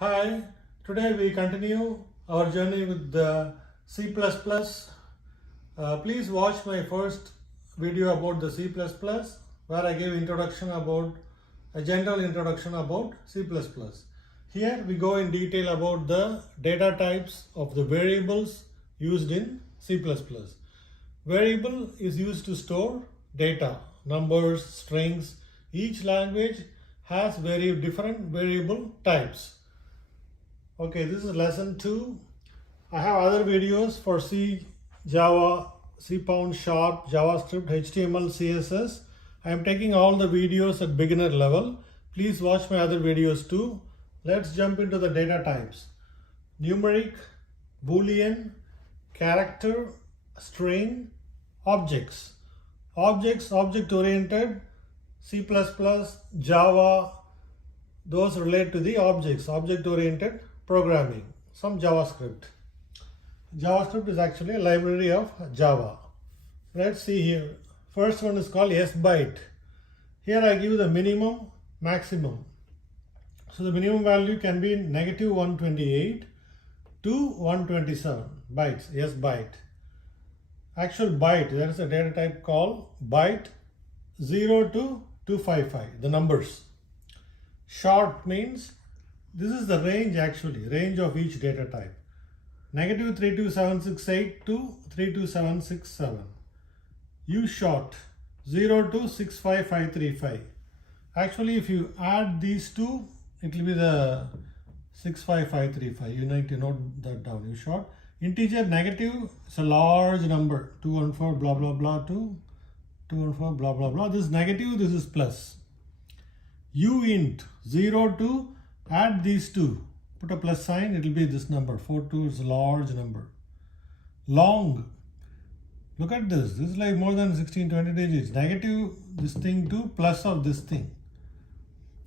Hi, today we continue our journey with the C++. Please watch my first video about the C++ where I gave a general introduction about C++. Here we go in detail about the data types of the variables used in C++. Variable is used to store data, numbers, strings. Each language has different variable types. Okay, this is lesson 2. I have other videos for C, Java, C#, Sharp, JavaScript, HTML, CSS. I am taking all the videos at beginner level. Please watch my other videos too. Let's jump into the data types. Numeric, Boolean, character, string, objects. Objects, object-oriented, C++, Java, those relate to the objects, object-oriented programming, some JavaScript. JavaScript is actually a library of Java. Let's see here. First one is called sbyte. Here I give the minimum, maximum. So the minimum value can be -128 to 127 bytes, sbyte. Actual byte, there is a data type called byte 0 to 255, the numbers. Short means this is the range range of each data type. -32768 to 32767. U short 0 to 65535. Actually, if you add these two, it will be the 65535. You need to note that down. U short. Integer negative is a large number. 214 blah blah blah to 214 blah blah blah. This is negative, this is plus. Uint 0 to add these two, put a plus sign, it will be this number. 42 is a large number. Long, look at this is like more than 16-20 digits. Negative this thing to plus of this thing.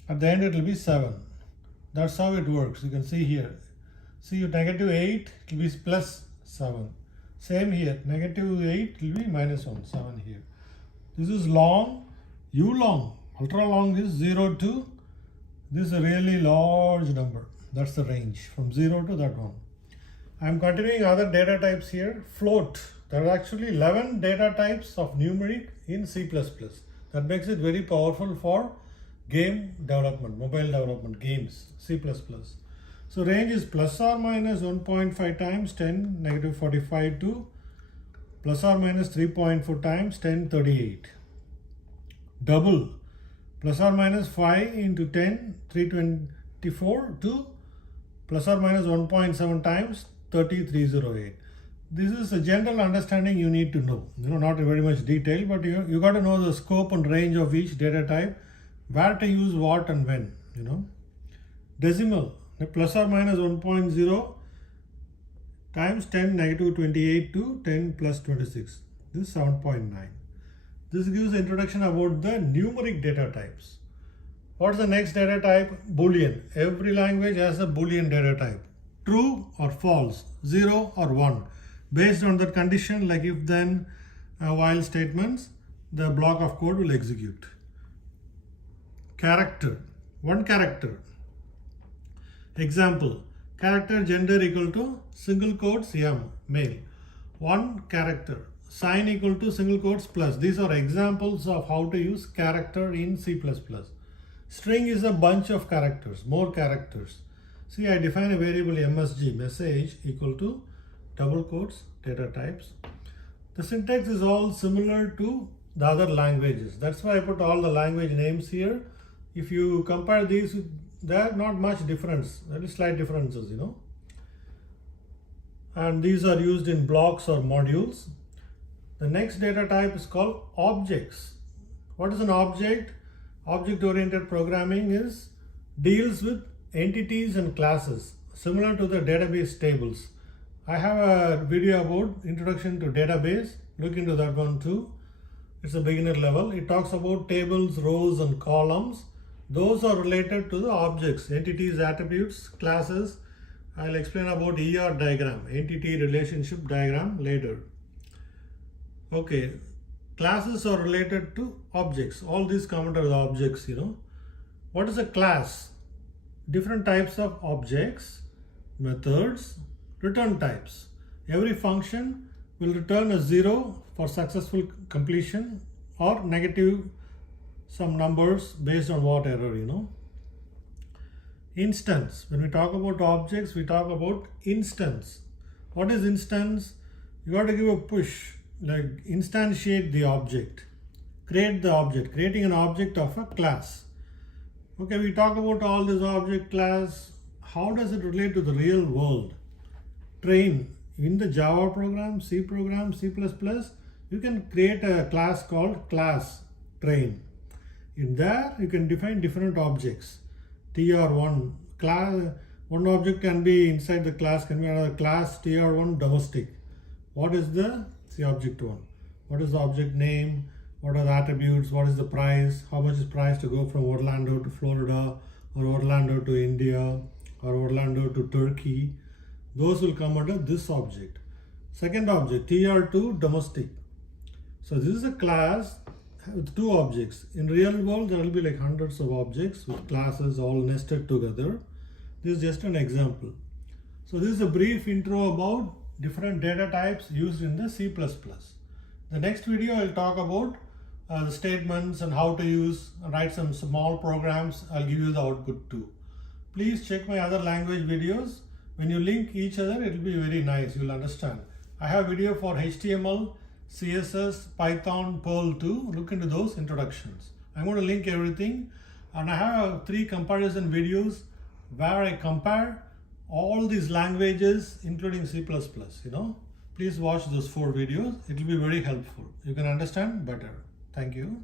At the end it will be 7. That's how it works. You can see here. See, -8 it will be plus 7. Same here, -8 will be -1, 7 here. This is long, U long. Ultra long is 0 to, this is a really large number. That's the range from 0 to that one. I'm continuing other data types here. Float. There are actually 11 data types of numeric in C++. That makes it very powerful for game development, mobile development, games, C++. So range is plus or minus 1.5 times 10 -45 to plus or minus 3.4 times 1038. Double. Plus or minus 5 into 10, 324 to plus or minus 1.7 times 30308. This is a general understanding you need to know. Not very much detail, but you got to know the scope and range of each data type, where to use what and when. Decimal, plus or minus 1.0 times 10 -28 to 10 plus 26. This is 7.9. This gives an introduction about the numeric data types. What's the next data type? Boolean. Every language has a Boolean data type. True or false, 0 or 1. Based on that condition, like if then while statements, the block of code will execute. Character. One character. Example, character gender equal to single quotes M, male. One character. Sign equal to single quotes plus. These are examples of how to use character in C++. String is a bunch of characters, more characters. See, I define a variable msg, message, equal to double quotes, data types. The syntax is all similar to the other languages. That's why I put all the language names here. If you compare these, there are not much difference. There is slight differences, And these are used in blocks or modules. The next data type is called objects. What is an object? Object-oriented programming deals with entities and classes, similar to the database tables. I have a video about introduction to database. Look into that one too. It's a beginner level. It talks about tables, rows, and columns. Those are related to the objects, entities, attributes, classes. I'll explain about ER diagram, entity relationship diagram, later. Okay, classes are related to objects. All these come under the objects, What is a class? different types of objects, methods, return types. Every function will return a 0 for successful completion or negative some numbers based on what error, Instance. When we talk about objects, we talk about instance. What is instance? You got to give a push, like instantiate the object, create the object, creating an object of a class. Okay, we talk about all this object class. How does it relate to the real world? Train. In the Java program, C program, C++, you can create a class called class train. In there, you can define different objects. tr1 class, one object can be inside the class, can be another class tr1 domestic. What is the object one? What is the object name? What are the attributes? What is the price? How much is price to go from Orlando to Florida, or Orlando to India, or Orlando to Turkey? Those will come under this object. Second object, tr2 domestic. So this is a class with two objects. In real world, there will be like hundreds of objects with classes all nested together. This is just an example. So this is a brief intro about different data types used in the C++. The next video I'll talk about the statements and how to write some small programs. I'll give you the output too. Please check my other language videos. When you link each other, it will be very nice. You'll understand. I have video for HTML, CSS, Python, Perl too. Look into those introductions. I'm going to link everything, and I have 3 comparison videos where I compare all these languages including C++. Please watch those 4 videos. It will be very helpful. You can understand better. Thank you.